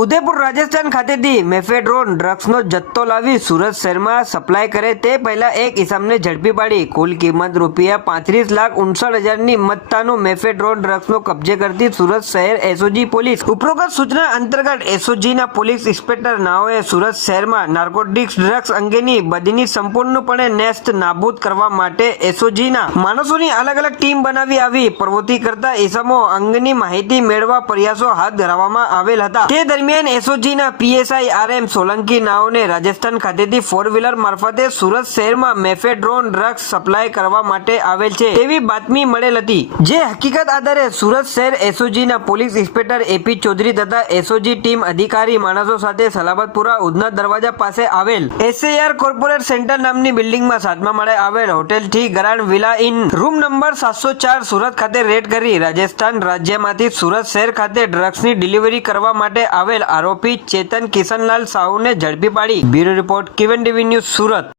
ઉદયપુર રાજસ્થાન ખાતેથી મેફેડ્રોન ડ્રગ્સનો જથ્થો લાવી સુરત શહેરમાં સપ્લાય કરે તે પહેલા એક ઇસમને ઝડપી પાડી. કુલ કિંમત રૂપિયા પાંત્રીસ લાખ ઉનસઠ હજારની મત્તાનું મેફેડ્રોન ડ્રગ્સનો કબજે કરતી સુરત શહેર એસઓજી પોલીસ. ઉપરોક્ત સૂચના અંતર્ગત એસઓજીના પોલીસ ઇન્સ્પેક્ટર નાઓએ સુરત શહેરમાં નાર્કોટિક્સ ડ્રગ્સ અંગેની બદીની સંપૂર્ણપણે નેસ્ત નાબૂદ કરવા માટે એસઓજીના માણસોની અલગ અલગ ટીમ બનાવી આવી. પ્રવૃત્તિ કરતા ઇસમો અંગની માહિતી મેળવવા પ્રયાસો હાથ ધરવામાં આવેલ હતા. તે દરમિયાન એસઓજીના પીએસઆઈ આર એમ સોલંકી નાઓને રાજસ્થાન ખાતેથી ફોર વ્હીલર મારફતે સુરત શહેરમાં મેફેડ્રોન ડ્રગ્સ સપ્લાય કરવા માટે આવેલ છે તેવી બાતમી મળેલ હતી. જે હકીકત આધારે સુરત શહેર એસઓજીના police inspector A P Chaudhary તથા એસઓજી ટીમ અધિકારી માણસો સાથે સલાબતપુરા ઉધના દરવાજા પાસે આવેલ. એસએઆર કોર્પોરેટ સેન્ટર નામની બિલ્ડિંગમાં સાતમા માળે આવેલ hotel T grand villa inn. Room number સાતસો ચાર સુરત ખાતે રેડ કરી રાજસ્થાન રાજ્યમાંથી સુરત શહેર ખાતે ડ્રગ્સની ડિલિવરી કરવા માટે આવેલ. આરોપી ચેતન કિશનલાલ સાહુને ઝડપી પાડી. બ્યુરો રિપોર્ટ કિવન ટીવી ન્યૂઝ સુરત.